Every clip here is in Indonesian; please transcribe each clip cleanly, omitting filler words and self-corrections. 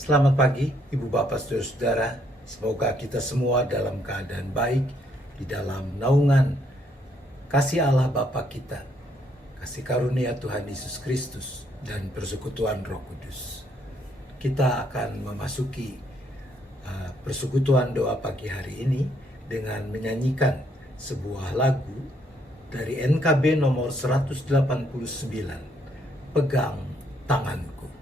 Selamat pagi, Ibu Bapak Saudara-saudara. Semoga kita semua dalam keadaan baik di dalam naungan kasih Allah Bapa kita, kasih karunia Tuhan Yesus Kristus, dan persekutuan Roh Kudus. Kita akan memasuki persekutuan doa pagi hari ini dengan menyanyikan sebuah lagu dari NKB nomor 189, Pegang Tanganku.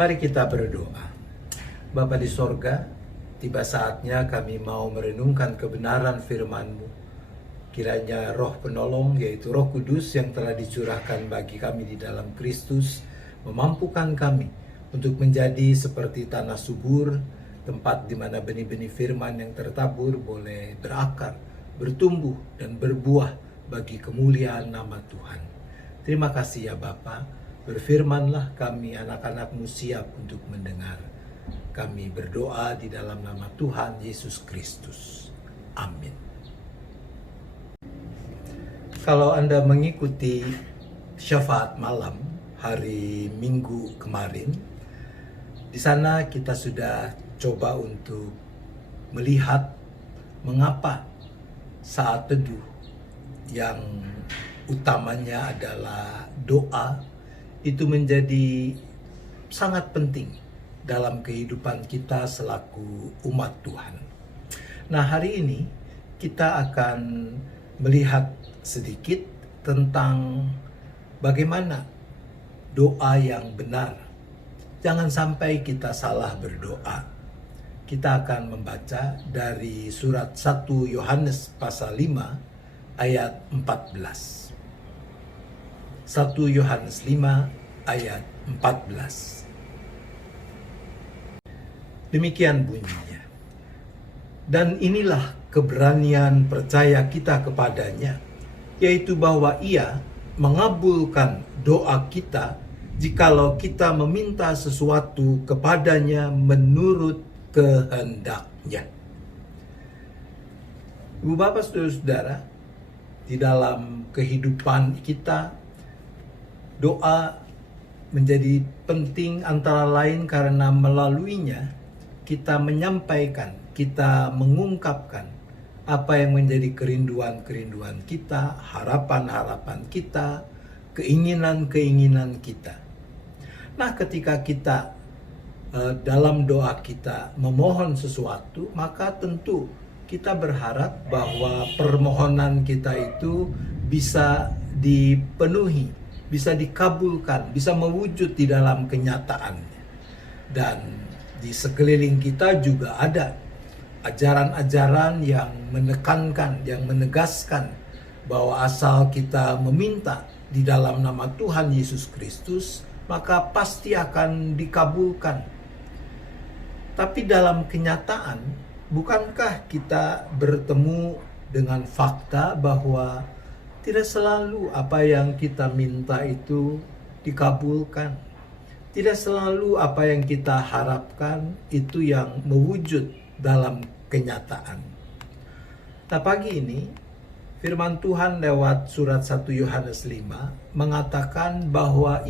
Mari kita berdoa. Bapa di sorga, tiba saatnya kami mau merenungkan kebenaran firman-Mu. Kiranya roh penolong, yaitu Roh Kudus yang telah dicurahkan bagi kami di dalam Kristus, memampukan kami untuk menjadi seperti tanah subur, tempat di mana benih-benih firman yang tertabur boleh berakar, bertumbuh, dan berbuah bagi kemuliaan nama Tuhan. Terima kasih ya Bapa. Berfirmanlah, kami anak-anak-Mu siap untuk mendengar. Kami berdoa di dalam nama Tuhan Yesus Kristus. Amin. Kalau Anda mengikuti syafaat malam hari Minggu kemarin. Di sana kita sudah coba untuk melihat mengapa saat teduh yang utamanya adalah doa itu menjadi sangat penting dalam kehidupan kita selaku umat Tuhan. Nah, hari ini kita akan melihat sedikit tentang bagaimana doa yang benar. Jangan sampai kita salah berdoa. Kita akan membaca dari surat 1 Yohanes pasal 5 ayat 14. 1 Yohanes 5 ayat 14. Demikian bunyinya. Dan inilah keberanian percaya kita kepadanya, yaitu bahwa Ia mengabulkan doa kita jikalau kita meminta sesuatu kepadanya menurut kehendaknya. Ibu bapak saudara-saudara, di dalam kehidupan kita, doa menjadi penting antara lain karena melaluinya kita menyampaikan, kita mengungkapkan apa yang menjadi kerinduan-kerinduan kita, harapan-harapan kita, keinginan-keinginan kita. Nah, ketika kita dalam doa kita memohon sesuatu, maka tentu kita berharap bahwa permohonan kita itu bisa dipenuhi, bisa dikabulkan, bisa mewujud di dalam kenyataannya. Dan di sekeliling kita juga ada ajaran-ajaran yang menekankan, yang menegaskan bahwa asal kita meminta di dalam nama Tuhan Yesus Kristus, maka pasti akan dikabulkan. Tapi dalam kenyataan, bukankah kita bertemu dengan fakta bahwa tidak selalu apa yang kita minta itu dikabulkan? Tidak selalu apa yang kita harapkan itu yang mewujud dalam kenyataan. Nah, pagi ini firman Tuhan lewat surat 1 Yohanes 5 mengatakan bahwa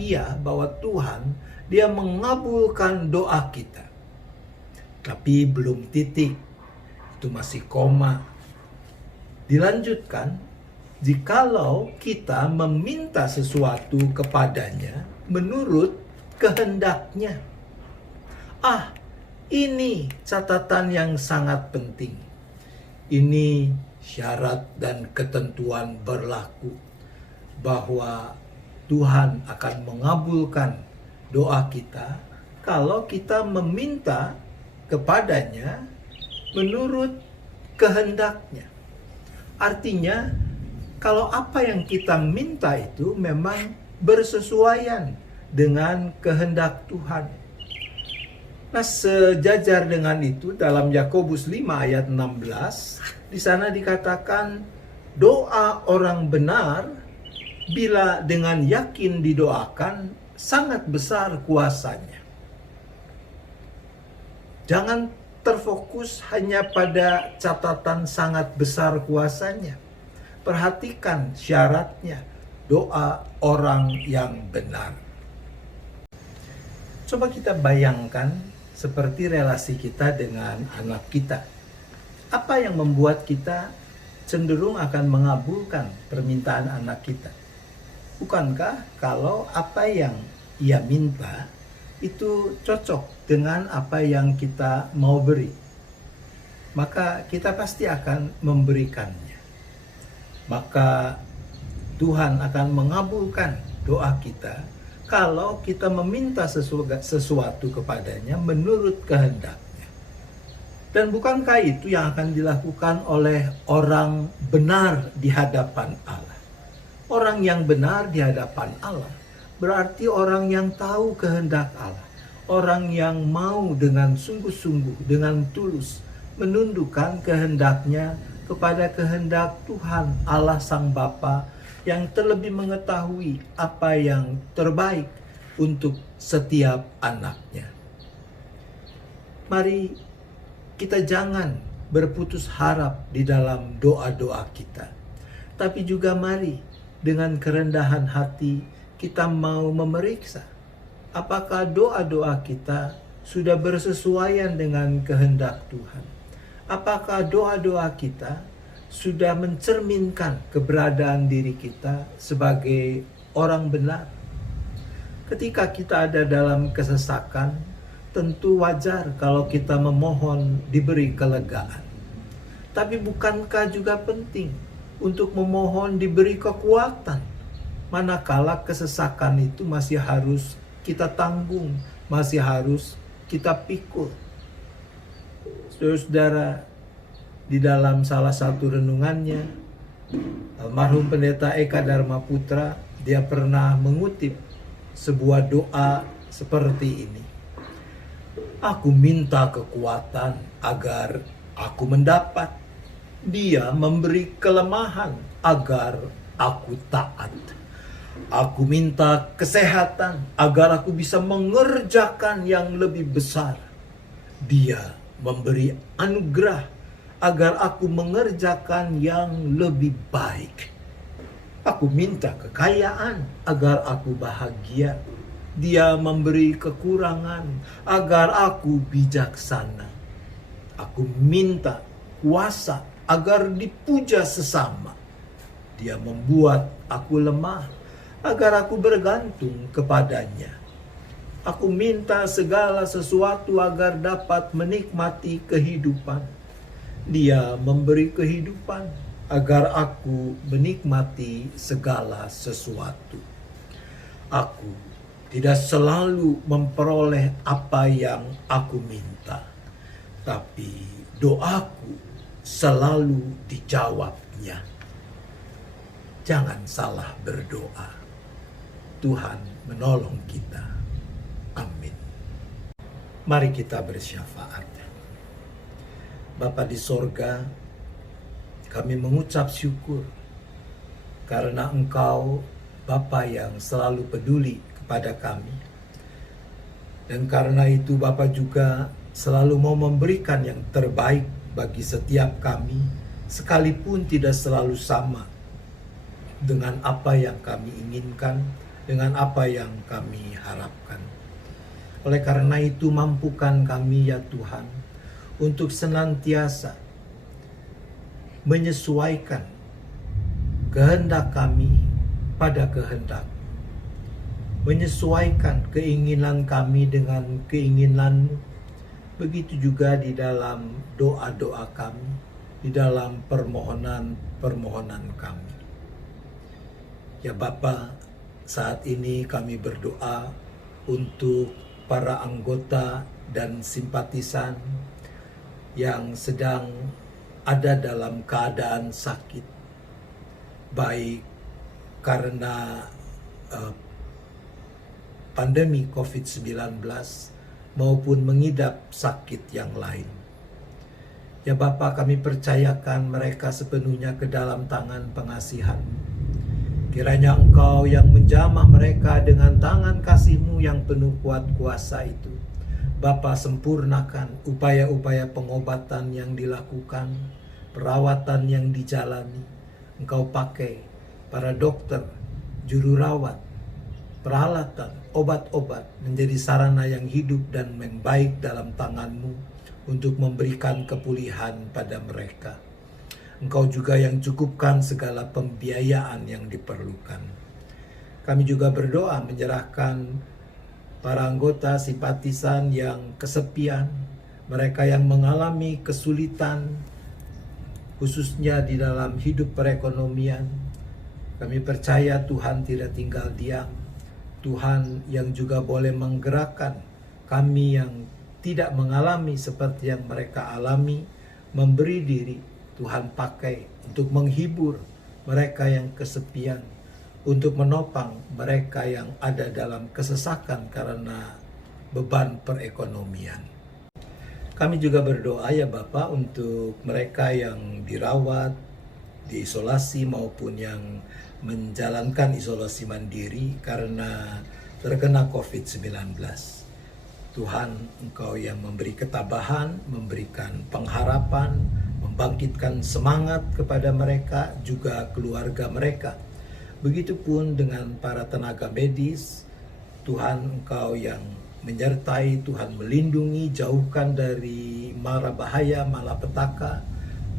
Tuhan, Dia mengabulkan doa kita. Tapi belum titik, itu masih koma. Dilanjutkan, jikalau kita meminta sesuatu kepadanya menurut kehendaknya. Ini catatan yang sangat penting. Ini syarat dan ketentuan berlaku bahwa Tuhan akan mengabulkan doa kita kalau kita meminta kepadanya menurut kehendaknya. Artinya, kalau apa yang kita minta itu memang bersesuaian dengan kehendak Tuhan. Nah, sejajar dengan itu dalam Yakobus 5 ayat 16, di sana dikatakan doa orang benar bila dengan yakin didoakan sangat besar kuasanya. Jangan terfokus hanya pada catatan sangat besar kuasanya. Perhatikan syaratnya, doa orang yang benar. Coba kita bayangkan seperti relasi kita dengan anak kita. Apa yang membuat kita cenderung akan mengabulkan permintaan anak kita? Bukankah kalau apa yang ia minta itu cocok dengan apa yang kita mau beri, maka kita pasti akan memberikannya. Maka Tuhan akan mengabulkan doa kita kalau kita meminta sesuatu kepadanya menurut kehendaknya. Dan bukankah itu yang akan dilakukan oleh orang benar di hadapan Allah? Orang yang benar di hadapan Allah berarti orang yang tahu kehendak Allah. Orang yang mau dengan sungguh-sungguh, dengan tulus menundukkan kehendaknya kepada kehendak Tuhan Allah Sang Bapa yang terlebih mengetahui apa yang terbaik untuk setiap anaknya. Mari kita jangan berputus harap di dalam doa-doa kita. Tapi juga mari dengan kerendahan hati kita mau memeriksa apakah doa-doa kita sudah bersesuaian dengan kehendak Tuhan. Apakah doa-doa kita sudah mencerminkan keberadaan diri kita sebagai orang benar. Ketika kita ada dalam kesesakan, tentu wajar kalau kita memohon diberi kelegaan. Tapi bukankah juga penting untuk memohon diberi kekuatan, manakala kesesakan itu masih harus kita tanggung, masih harus kita pikul. Saudara-saudara, di dalam salah satu renungannya, almarhum Pendeta Eka Dharma Putra, dia pernah mengutip sebuah doa seperti ini. Aku minta kekuatan agar aku mendapat. Dia memberi kelemahan agar aku taat. Aku minta kesehatan agar aku bisa mengerjakan yang lebih besar. Dia memberi anugerah agar aku mengerjakan yang lebih baik. Aku minta kekayaan agar aku bahagia. Dia memberi kekurangan agar aku bijaksana. Aku minta kuasa agar dipuja sesama. Dia membuat aku lemah agar aku bergantung kepadanya. Aku minta segala sesuatu agar dapat menikmati kehidupan. Dia memberi kehidupan agar aku menikmati segala sesuatu. Aku tidak selalu memperoleh apa yang aku minta, tapi doaku selalu dijawabnya. Jangan salah berdoa. Tuhan menolong kita. Amin. Mari kita bersyafaat. Bapa di sorga, kami mengucap syukur karena Engkau Bapa yang selalu peduli kepada kami. Dan karena itu Bapa juga selalu mau memberikan yang terbaik bagi setiap kami, sekalipun tidak selalu sama dengan apa yang kami inginkan, dengan apa yang kami harapkan. Oleh karena itu, mampukan kami ya Tuhan untuk senantiasa menyesuaikan kehendak kami pada kehendak, menyesuaikan keinginan kami dengan keinginan-Mu. Begitu juga di dalam doa-doa kami, di dalam permohonan-permohonan kami. Ya Bapa, saat ini kami berdoa untuk para anggota dan simpatisan yang sedang ada dalam keadaan sakit, baik karena pandemi COVID-19 maupun mengidap sakit yang lain. Ya Bapa, kami percayakan mereka sepenuhnya ke dalam tangan pengasihan-Mu. Kiranya Engkau yang menjamah mereka dengan tangan kasih-Mu yang penuh kuat kuasa itu. Bapa, sempurnakan upaya-upaya pengobatan yang dilakukan, perawatan yang dijalani. Engkau pakai para dokter, juru rawat, peralatan, obat-obat menjadi sarana yang hidup dan yang baik dalam tangan-Mu untuk memberikan kepulihan pada mereka. Engkau juga yang cukupkan segala pembiayaan yang diperlukan. Kami juga berdoa menyerahkan para anggota simpatisan yang kesepian, mereka yang mengalami kesulitan, khususnya di dalam hidup perekonomian. Kami percaya Tuhan tidak tinggal diam. Tuhan yang juga boleh menggerakkan kami yang tidak mengalami seperti yang mereka alami, memberi diri. Tuhan pakai untuk menghibur mereka yang kesepian, untuk menopang mereka yang ada dalam kesesakan karena beban perekonomian. Kami juga berdoa ya Bapak untuk mereka yang dirawat, diisolasi maupun yang menjalankan isolasi mandiri karena terkena COVID-19. Tuhan, Engkau yang memberi ketabahan, memberikan pengharapan, membangkitkan semangat kepada mereka, juga keluarga mereka. Begitupun dengan para tenaga medis, Tuhan Engkau yang menyertai, Tuhan melindungi, jauhkan dari mara bahaya, malapetaka.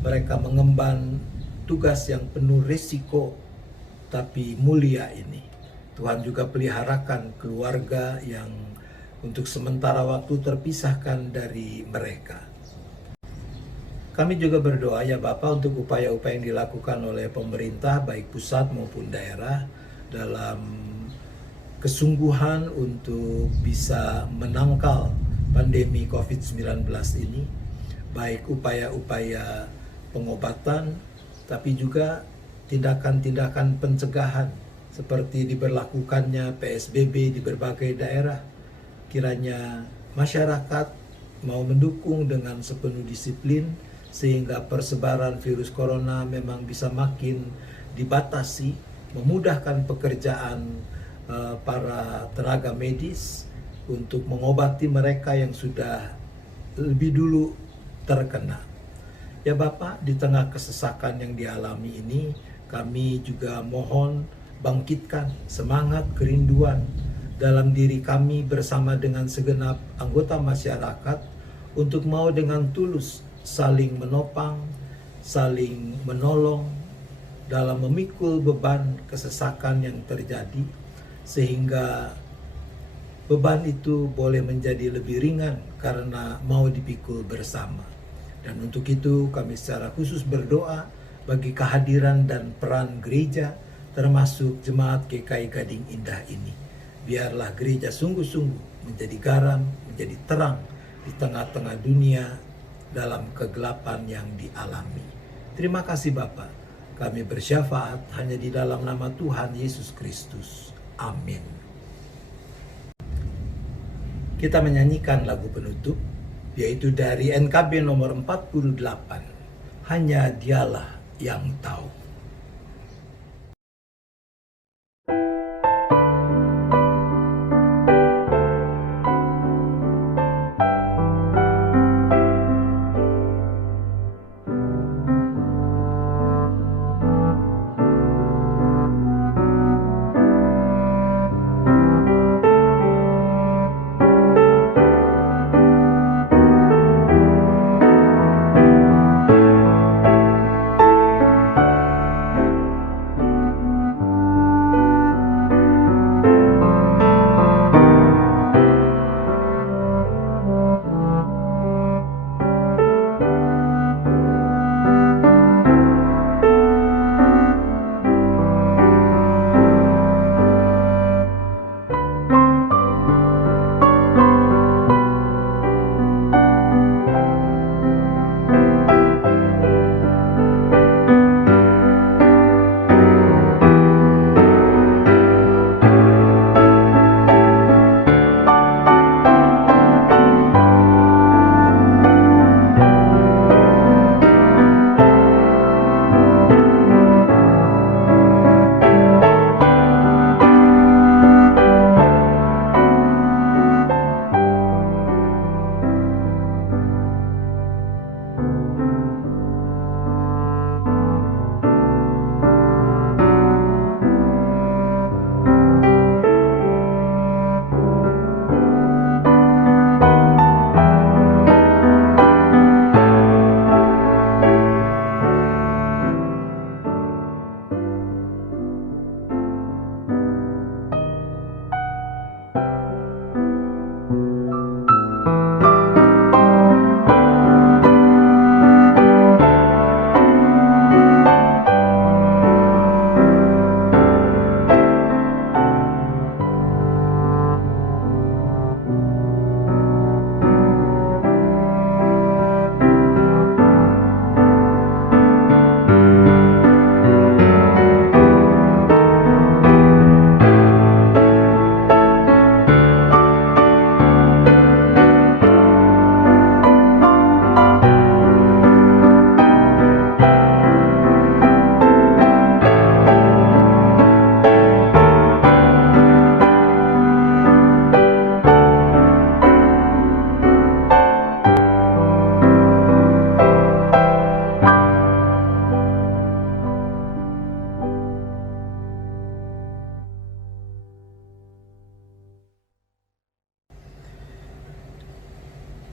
Mereka mengemban tugas yang penuh risiko tapi mulia ini. Tuhan juga peliharakan keluarga yang untuk sementara waktu terpisahkan dari mereka. Kami juga berdoa ya Bapak untuk upaya-upaya yang dilakukan oleh pemerintah baik pusat maupun daerah dalam kesungguhan untuk bisa menangkal pandemi COVID-19 ini, baik upaya-upaya pengobatan tapi juga tindakan-tindakan pencegahan seperti diberlakukannya PSBB di berbagai daerah. Kiranya masyarakat mau mendukung dengan sepenuh disiplin sehingga persebaran virus corona memang bisa makin dibatasi, memudahkan pekerjaan para tenaga medis untuk mengobati mereka yang sudah lebih dulu terkena. Ya Bapak, di tengah kesesakan yang dialami ini, kami juga mohon bangkitkan semangat kerinduan dalam diri kami bersama dengan segenap anggota masyarakat untuk mau dengan tulus saling menopang, saling menolong dalam memikul beban kesesakan yang terjadi, sehingga beban itu boleh menjadi lebih ringan karena mau dipikul bersama. Dan untuk itu kami secara khusus berdoa bagi kehadiran dan peran gereja termasuk Jemaat GKI Gading Indah ini. Biarlah gereja sungguh-sungguh menjadi garam, menjadi terang di tengah-tengah dunia dalam kegelapan yang dialami. Terima kasih Bapa. Kami bersyafaat hanya di dalam nama Tuhan Yesus Kristus. Amin. Kita menyanyikan lagu penutup, yaitu dari NKB nomor 48, Hanya Dialah yang Tahu.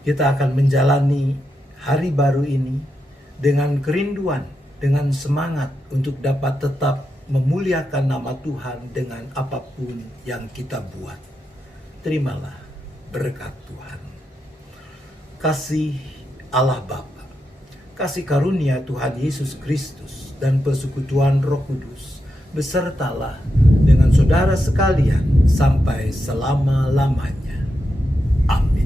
Kita akan menjalani hari baru ini dengan kerinduan, dengan semangat untuk dapat tetap memuliakan nama Tuhan dengan apapun yang kita buat. Terimalah berkat Tuhan. Kasih Allah Bapa, kasih karunia Tuhan Yesus Kristus, dan persekutuan Roh Kudus besertalah dengan saudara sekalian sampai selama-lamanya. Amin.